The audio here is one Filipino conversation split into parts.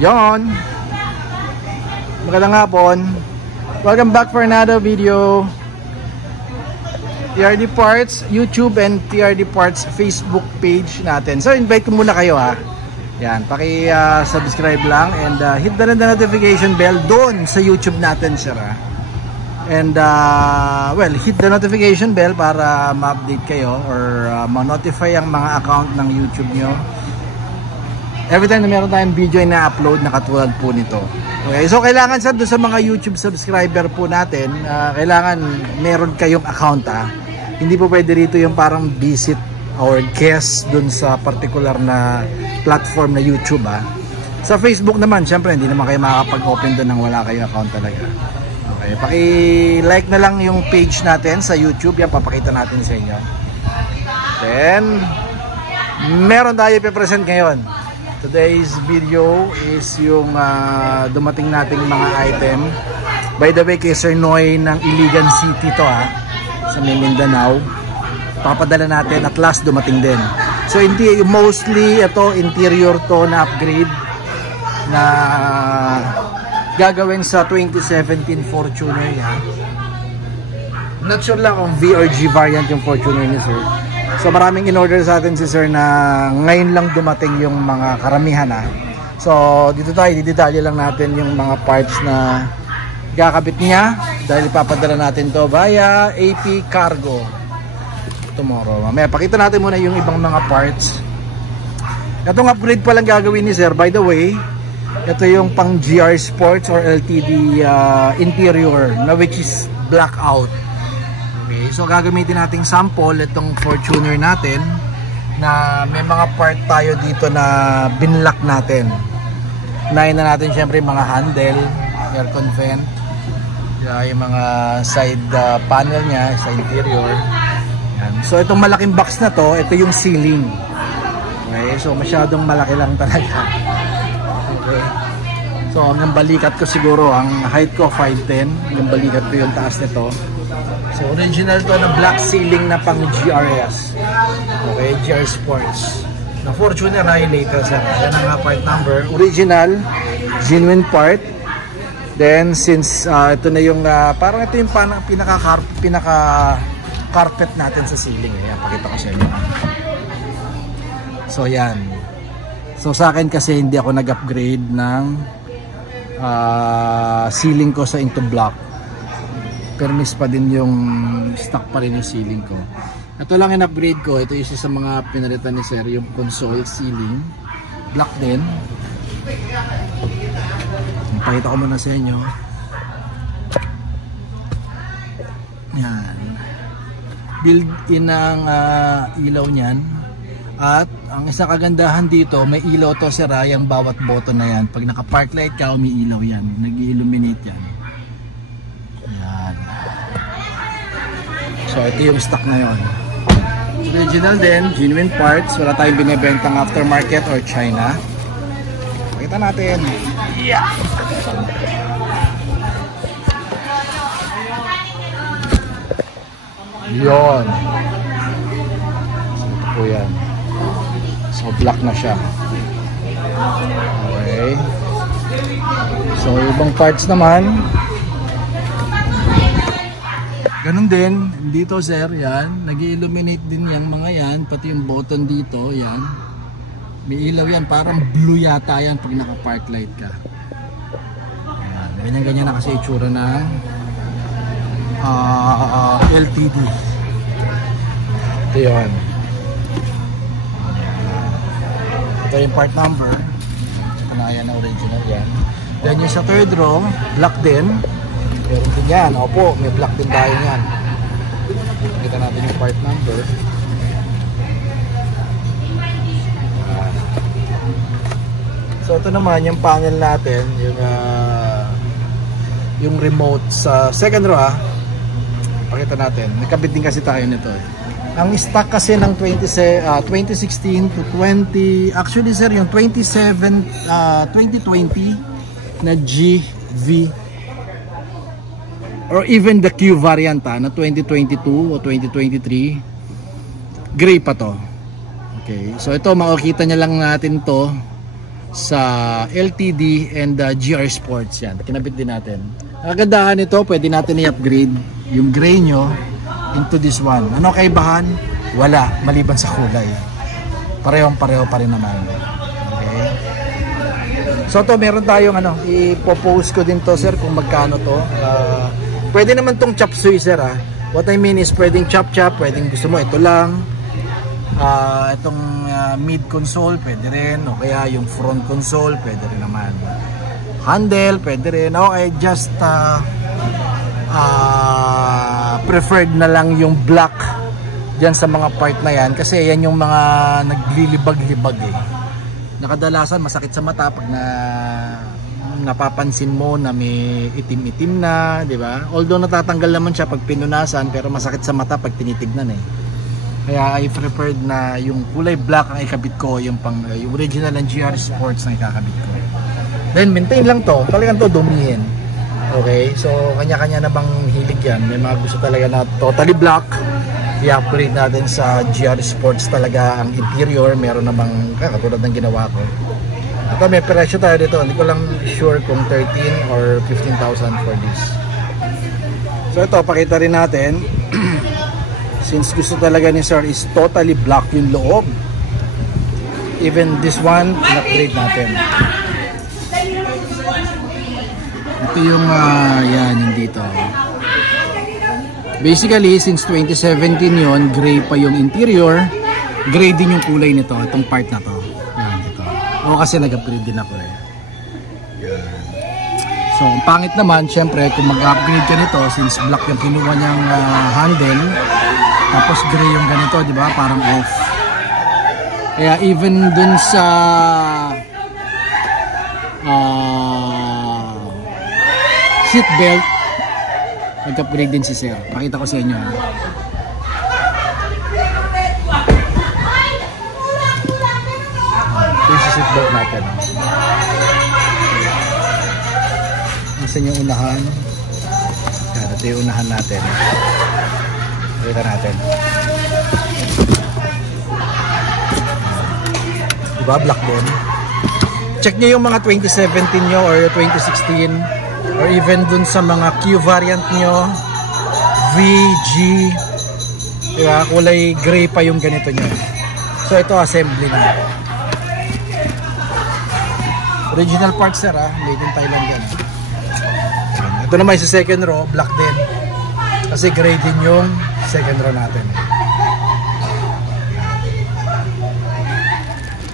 Yon. Magandang hapon. Welcome back for another video. TRD Parts YouTube and TRD Parts Facebook page natin. So invite ko muna kayo ha. Yan, paki-subscribe lang and hit the notification bell doon sa YouTube natin, sir. And well, hit the notification bell para ma-update kayo or ma-notify ang mga account ng YouTube nyo every time na meron tayong video na upload na katulad po nito. Okay, so kailangan sa doon sa mga YouTube subscriber po natin, kailangan meron kayong account ha. Hindi po pwede rito yung parang visit or guest doon sa particular na platform na YouTube ha. Sa Facebook naman, syempre hindi naman kayo makakapag-open doon nang wala kayong account talaga. Okay, paki-like na lang yung page natin sa YouTube, yan papakita natin sa inyo. Then meron tayo i-present ngayon. Today's video is yung dumating nating mga item. By the way, kay Sir Noy ng Iligan City to ha, sa Mindanao. Papadala natin at last dumating din. So mostly ito interior to na upgrade na gagawin sa 2017 Fortuner ha. Not sure lang kung V or G variant yung Fortuner ni Sir. So maraming in-order sa atin si Sir na ngayon lang dumating yung mga karamihan ha. So dito tayo, didetalye lang natin yung mga parts na gagabit niya dahil ipapadala natin to via AP Cargo tomorrow. Mamaya pakita natin muna yung ibang mga parts. Itong upgrade pa lang gagawin ni Sir, by the way. Ito yung pang GR Sports or LTD interior na which is blackout. Okay, so gagamitin nating sample itong Fortuner natin na may mga part tayo dito na binlock natin. Unahin na natin syempre mga handle, aircon vent, yung mga side panel niya sa interior. Yan. So itong malaking box na to, ito yung ceiling. Okay, so masyadong malaki lang talaga. Okay. So hanggang balikat ko siguro, ang height ko 5'10", hanggang balikat ko yung taas nito. So original to na black ceiling na pang GRS. Okay, GR Sports. Na Fortuner Highlander sir. Yan ang part number. Original, genuine part. Then since ito na yung parang ito yung pinaka carpet natin sa ceiling. Ayan, pakita ko sa inyo. So yan. So sa akin kasi hindi ako nag-upgrade ng ceiling ko sa into block. Permis pa din yung stock pa rin yung ceiling ko. Ito lang yung upgrade ko. Ito isa sa mga pinalitan ni Sir, yung console ceiling. Black din. Pakita ko muna sa inyo. Yan. Built-in ang ilaw niyan. At ang isang kagandahan dito, may ilaw to Sir, yung bawat button na yan. Pag naka-park light ka, umiilaw yan. Nag-illuminate yan. Yan. So ito yung stock na yon. Original din, genuine parts. Wala tayong binibentang aftermarket or China. Pakita natin. Yeah! Yon. So ito po yan. So black na siya. Okay. So ibang parts naman ganun din dito Sir, yan nag-illuminate din yung mga yan, pati yung button dito, yan may ilaw yan, parang blue yata yan pag naka-park light ka. Yan, ganyan na kasi itsura ng LTD. Ito yun. Ito yung part number. Kanayan na original yan. Then yung sa third row, black din. Meron din yan. Opo, may black din tayo yan. Kita natin yung part number. So ito naman yung panel natin, yung remote sa second row ha. Pakita natin. Nakabit din kasi tayo nito eh. Ang stock kasi ng 2016 to 20, actually sir, yung 2020 na GV or even the Q variant na 2022 o 2023, gray pa to. Okay, so ito makikita niya lang natin to sa LTD and GR Sports. Yan, kinabit din natin. Ang kagandahan nito, pwede natin i-upgrade yung gray nyo into this one. Ano kaibahan? Wala, maliban sa kulay. Parehong-pareho pa rin naman. Okay. So to, meron tayong ipopost ko din to, sir, kung magkano to. Pwede naman tong chop suey, sir. What I mean is pwedeng chop-chop, pwedeng gusto mo ito lang. Itong mid console pwede rin, o kaya yung front console pwede rin naman. Handle pwede rin. I just preferred na lang yung black dyan sa mga part na yan, kasi yan yung mga naglilibag-libag Nakadalasan masakit sa mata pag napapansin mo na may itim-itim na, di ba? Although natatanggal naman siya pag pinunasan, pero masakit sa mata pag tinitignan Kaya I preferred na yung kulay black ang ikabit ko, yung original ng GR Sports na ikakabit ko. Then maintain lang to, talagang to dumihin. Okay, so kanya-kanya na bang hilig yan. May mga gusto talaga na totally black, i-upgrade natin sa GR Sports talaga ang interior. Meron namang katulad ng ginawa ko. Ito may presyo tayo dito, hindi ko lang sure kung 13 or 15,000 for this. So ito, pakita rin natin. Since gusto talaga ni sir is totally black yung loob, even this one, in-upgrade natin. Ito yung yan, yung dito. Basically, since 2017 yon, gray pa yung interior, gray din yung kulay nito, itong part na to. Yan, dito. O kasi nag-upgrade din ako Yan. So, ang pangit naman, syempre, kung mag-upgrade ka nito, since black yung kinuha niyang handle, tapos gray yung ganito, di ba? Parang off. Kaya even dun sa seat belt, nag-upgrade din si sir. Pakita ko sa inyo. Ito yung seat belt natin. Nasaan yung unahan? Yan, ito yung unahan natin. Kita natin. Diba? Black din. Check nyo yung mga 2017 nyo or 2016 or even dun sa mga Q variant nyo, V, G. Diba? Kulay gray pa yung ganito nyo. So ito assembly na. Original parts sir made in Thailand yan. Ito naman sa second row, black din. Kasi gray din yung second row natin.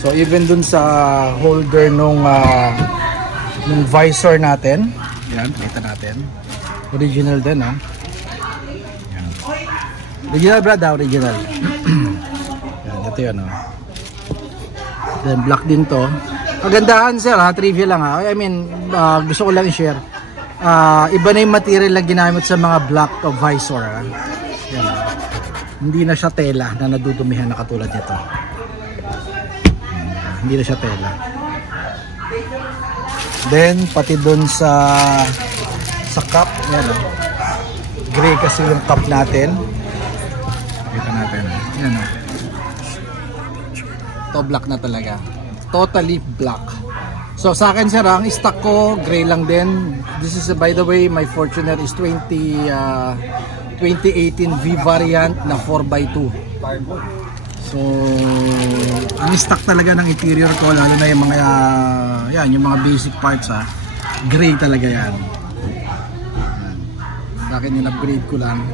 So even dun sa holder nung visor natin, yan, kita natin. Original din Yan. Original brad original. Yan, ito yun Then black din to. Kagandahan sir trivia lang I mean, gusto ko lang i-share. Iba na yung material na ginamit sa mga black visor Yan. Hindi na siya tela na nadudumihan na katulad nito. Hindi na siya tela. Then pati dun sa cup yan gray kasi yung cup natin. Kita natin yan to black na talaga, totally black. So sa akin sir ang stock ko gray lang din. This is by the way my Fortuner is 2018 V variant na 4x2. So ang stock talaga ng interior ko, lalo na yung mga yung mga basic parts gray talaga yan. Sa akin yung upgrade ko lang,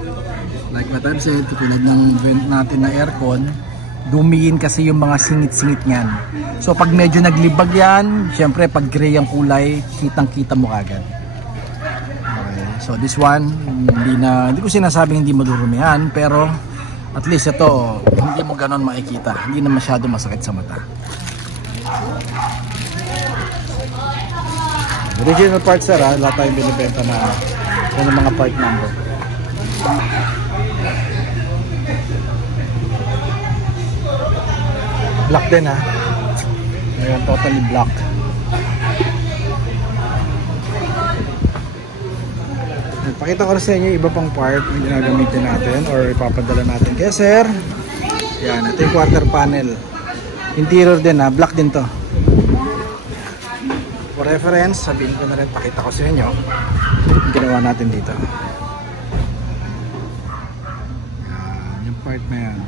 like what I've said, tulad ng vent natin na aircon, dumiin kasi yung mga singit-singit niyan. So pag medyo naglibag yan, syempre pag gray ang kulay, kitang-kita mo kagad. Okay. So this one, hindi ko sinasabing hindi madurumihan, pero at least ito, hindi mo ganon makikita. Hindi na masyado masakit sa mata. Original parts sir lahat tayong binibenta na yung mga part number. Black din ngayon totally black. Pakita ko sa inyo iba pang part na ginagamitin natin or ipapadala natin kaya sir. Yan, ito yung quarter panel interior din black din to. For reference, sabihin ko na rin, pakita ko sa inyo yung ginawa natin dito. Yan, yung part na yan.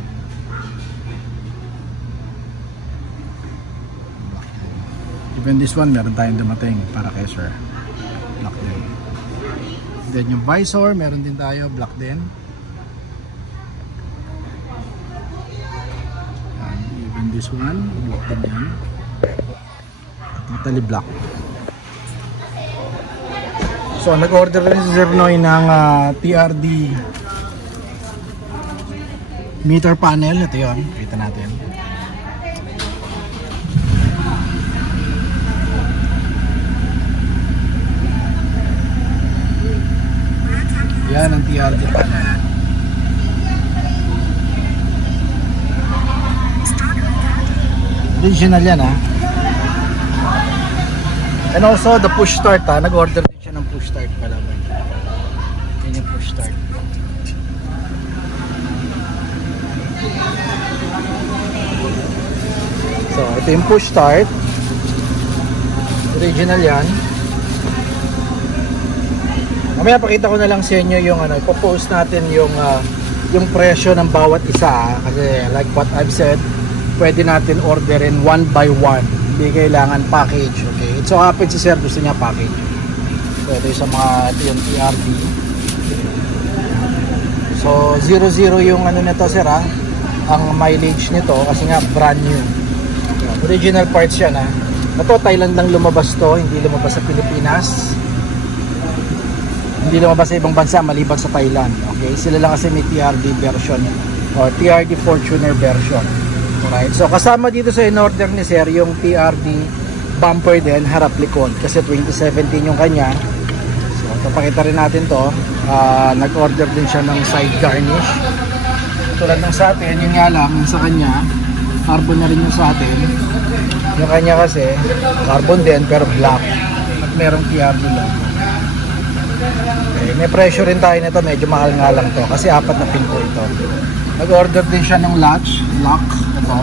Even this one, meron tayong dumating para kay sir. Black din. Then yung visor, meron din tayo, black din. Yan, even this one, black din yan. Totally black. So nag-order rin si Sir Noy ng TRD meter panel. Ito yun, kita natin. Yan ang TRD panel. Original yan ha. And also the push start ha, nag-order din siya ng push start pala ba. Yan yung push start. So ito yung push start. Original yan. Mamaya pakita ko na lang sa inyo yung ano, ipopost natin yung presyo ng bawat isa kasi like what I've said, pwede natin orderin one by one. Hindi kailangan package, okay? It so happens si sir gusto niya package. So ito yung sa mga, ito yung TRD. So 00 yung ano nito sir ha, ang mileage nito kasi nga brand new. Original parts yan ha. Ito Thailand lang lumabas to, hindi lumabas sa Pilipinas. Hindi lumabas sa ibang bansa maliban sa Thailand, okay? Sila lang kasi may TRD version or TRD Fortuner version. Alright, so kasama dito sa in-order ni sir yung TRD bumper din, harap likod kasi 2017 yung kanya. So papakita rin natin to. Nag-order din siya ng side garnish tulad ng sa atin, yun nga lang yung sa kanya carbon na rin yung sa atin. Yung kanya kasi carbon din pero black at merong TRD logo. Okay, may presyo rin tayo nito, medyo mahal nga lang to kasi 4 na pin po ito. Nag-order din siya ng latch, lock, ito.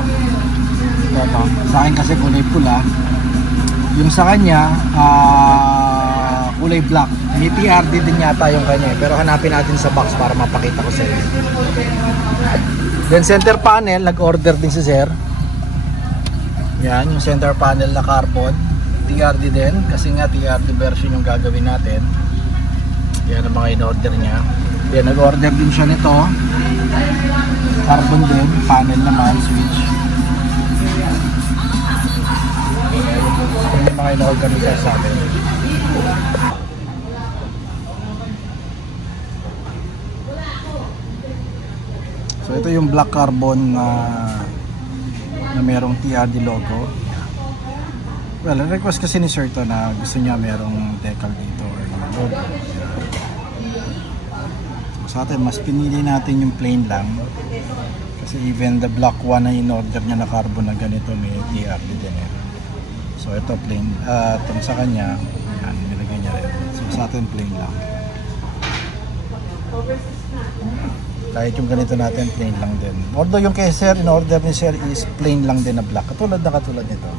Sa akin kasi kulay pula. Yung sa kanya, kulay black. May TRD din yata yung kanya pero hanapin natin sa box para mapakita ko sa inyo. Then center panel, nag-order din si sir. Yan, yung center panel na carbon. TRD din, kasi nga TRD version yung gagawin natin. Yan ang mga in-order niya. Yan, nag-order din siya nito. Carbon din, panel naman, switch. Yan yung mga in-order niya sa atin. So ito yung black carbon na merong TRD logo. Well, request kasi ni sir to na gusto niya merong decal dito or logo. Sa atin, mas pinili natin yung plain lang kasi even the black one na in-order niya na carbon na ganito may TRD din eh. So ito plain, itong sa kanya yan, nilagay niya rin. So sa atin plain lang, kahit yung ganito natin plain lang din. Although yung kay sir, in-order ni sir is plain lang din na black, katulad nito.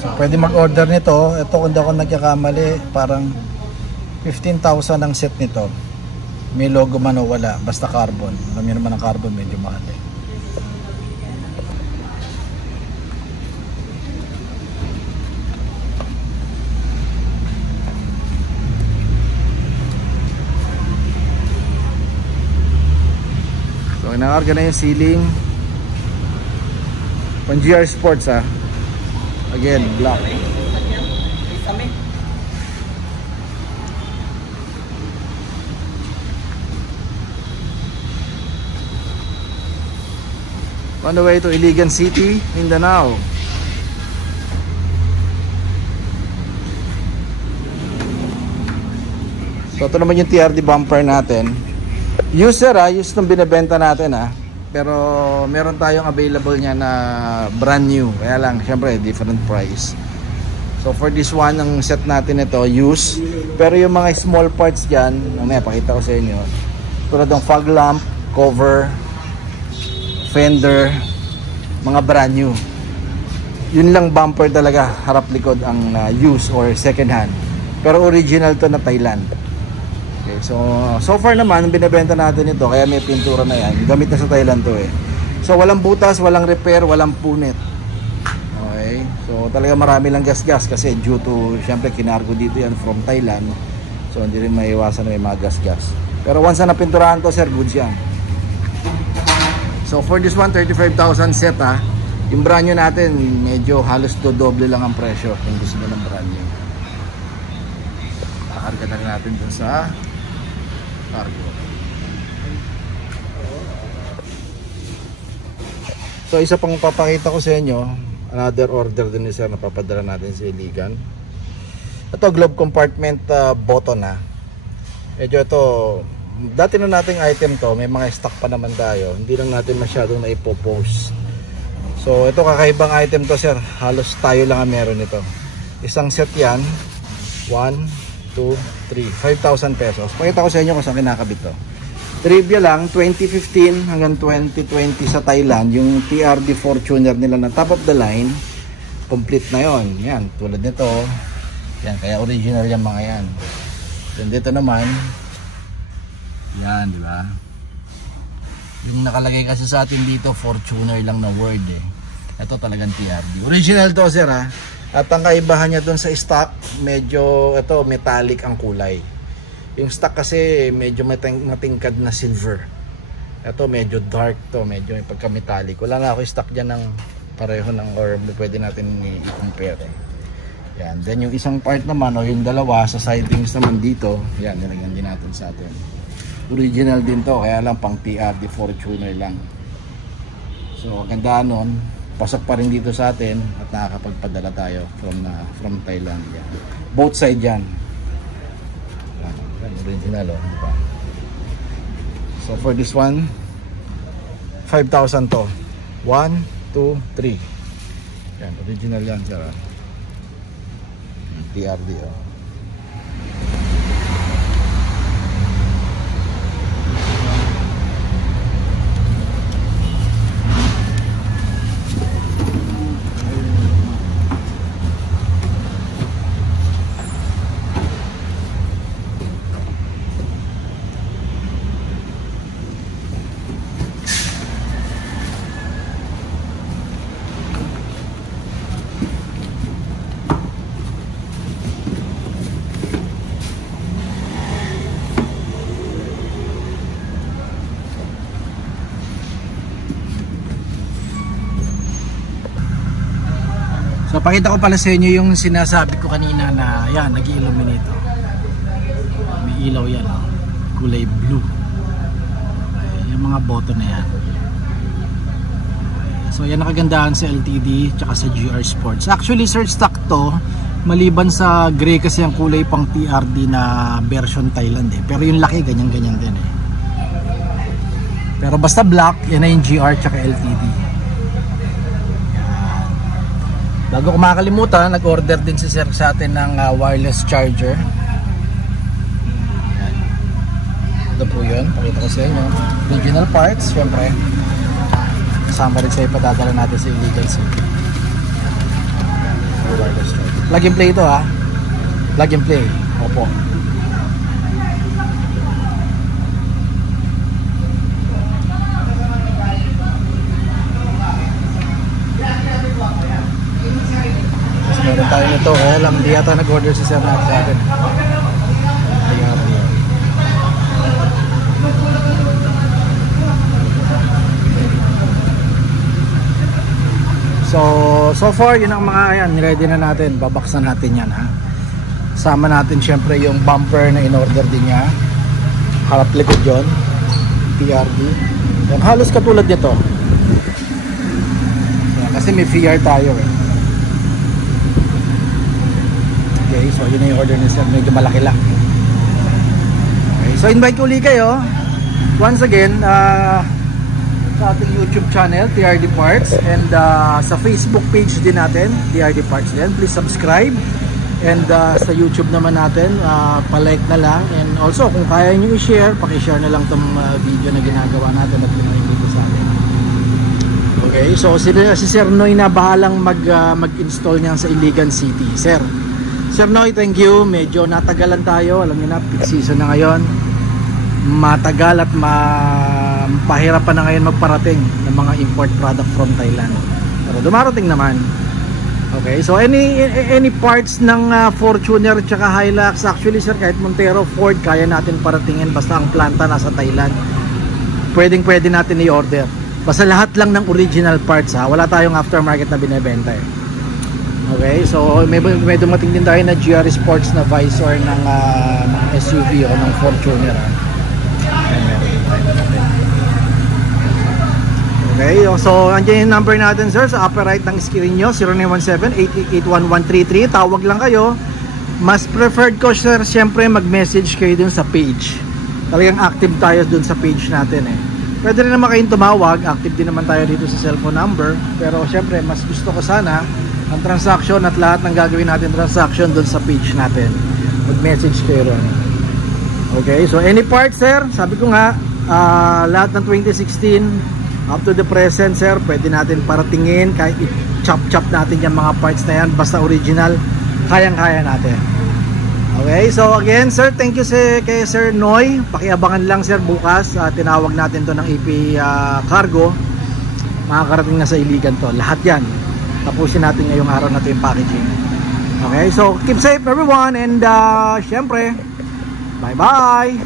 So pwede mag-order nito. Ito kung ako nagkakamali, parang 15,000 ang set nito. May logo man o wala, basta carbon. Alam niyo naman ang carbon medyo mahal eh. So inaarga na yung ceiling. Pang GR Sports ha. Again, black. On the way to Iligan City, Mindanao. So ito naman yung TRD bumper natin. Used used nung binibenta natin pero meron tayong available niya na brand new. Kaya lang, syempre, different price. So for this one, ang set natin ito, used. Pero yung mga small parts dyan, mamaya pakita ko sa inyo. Tulad ng fog lamp, cover, fender, mga brand new. Yun lang bumper talaga, harap likod ang used or second hand. Pero original to na Thailand. Okay, so far naman binebenta natin ito, kaya may pintura na yan. Gamit na sa Thailand to eh. So walang butas, walang repair, walang punit. Okay, so talaga marami lang gas-gas kasi due to syempre kinargo dito yan from Thailand. So hindi rin maiwasan na may mga gas-gas. Pero once na napinturahan to sir, goods yan. So for this one, 35,000 set ha. Yung brand new natin, medyo halos dodoble lang ang presyo kung gusto nyo ng brand new. Kakarga na rin natin dun sa cargo. So isa pang papakita ko sa inyo, another order din ni sir na papadala natin sa Iligan. Ito glove compartment button ha. Medyo ito, dati na nating item to, may mga stock pa naman tayo. Hindi lang natin masyadong naipopost. So ito kakaibang item to sir, halos tayo lang ang meron nito. Isang set yan, 1, 2, 3, 5,000 pesos. Pakita ko sa inyo kung saan kinakabit to. Trivia lang, 2015 hanggang 2020 sa Thailand, yung TRD Fortuner nila na top of the line, complete na yon. Yan, tulad nito. Yan, kaya original yung mga yan. Then dito naman, yan, di ba? Yung nakalagay kasi sa atin dito, Fortuner lang na word eh. Ito talagang TRD. Original to sir ha. At ang kaibahan niya dun sa stock, medyo ito metallic ang kulay. Yung stock kasi medyo matingkad na silver. Ito medyo dark to, medyo may pagka-metallic. Wala na ako stock dyan ng pareho ng or pwede natin i-compare. Yan. Then yung isang part naman o yung dalawa sa sidings naman dito, yan, nilagyan din natin sa atin. Original din to, kaya lang pang TRD Fortuner lang. So ganda nun, pasok pa rin dito sa atin at nakakapagpadala tayo from Thailand. Yan. Both side yan. Original oh, diba? So for this one 5,000 to. 1, 2, 3. Yan, original yan sir. TRD oh. So pakita ko pala sa inyo yung sinasabi ko kanina na yan, nag-illuminate oh. May ilaw yan oh. Kulay blue. Okay, yung mga button na yan. Okay, so yan nakagandahan sa LTD tsaka sa GR Sports. Actually sir, stock to, maliban sa gray kasi ang kulay pang TRD na version Thailand eh. Pero yung laki ganyan-ganyan din eh. Pero basta black, yan na yung GR tsaka LTD. Bago ko makakalimutan, nag-order din si sir sa atin ng wireless charger. Yan. Ito po yun, pakita ko sa inyo. Original parts, syempre. Kasama rin sa ipadadala natin sa Iligan City. Wireless charger. Plug and play ito ha. Plug and play. Opo. Meron tayo nito, kaya lang di yata nag-order si sir natin sa atin. So far yun ang mga yan, ready na natin, babaksan natin yan ha. Sama natin syempre yung bumper na in-order din niya. Harap likod yun, TRD. Yan, halos katulad nito. Yan, kasi may VR tayo eh. Okay, so yun na yung order ni sir, medyo malaki lang. Okay, so invite ko ulit kayo once again sa ating YouTube channel TRD Parts, and sa Facebook page din natin TRD Parts din. Please subscribe, and sa YouTube naman natin pa-like na lang, and also kung kaya nyo i-share, paki-share na lang itong video na ginagawa natin at lumayin dito sa atin. Okay, so si Sir Noy na bahalang mag-install niyan sa Iligan City. Sir Noy, thank you. Medyo natagalan tayo. Alam niyo na, peak season na ngayon. Matagal at pahirapan na ngayon magparating ng mga import product from Thailand. Pero dumarating naman. Okay, so any parts ng Fortuner at Hilux, actually sir, kahit Montero, Ford, kaya natin paratingin basta ang planta nasa Thailand. Pwede natin i-order. Basta lahat lang ng original parts ha. Wala tayong aftermarket na binebenta eh. Okay, so may dumating din tayo na GR Sports na visor ng SUV o ng Fortuner ha. Okay, so andyan yung number natin sir sa upper right ng screen nyo, 0917-888-1133. Tawag lang kayo. Mas preferred ko sir, syempre mag-message kayo dun sa page. Talagang active tayo dun sa page natin eh. Pwede rin naman kayong tumawag, active din naman tayo dito sa cellphone number. Pero syempre mas gusto ko sana ang transaction at lahat ng gagawin natin transaction dun sa page natin. Mag-message kayo ron. Okay, so any part sir, sabi ko nga, lahat ng 2016 up to the present sir, pwede natin paratingin, kahit i-chop natin yung mga parts na yan, basta original, kayang-kaya natin. Okay, so again sir, thank you kay Sir Noy. Pakiabangan lang sir bukas, tinawag natin to ng AP Cargo. Makakarating na sa Iligan to, lahat yan. Tapusin natin ngayong araw na to yung packaging. Okay, so keep safe everyone, and syempre, bye bye.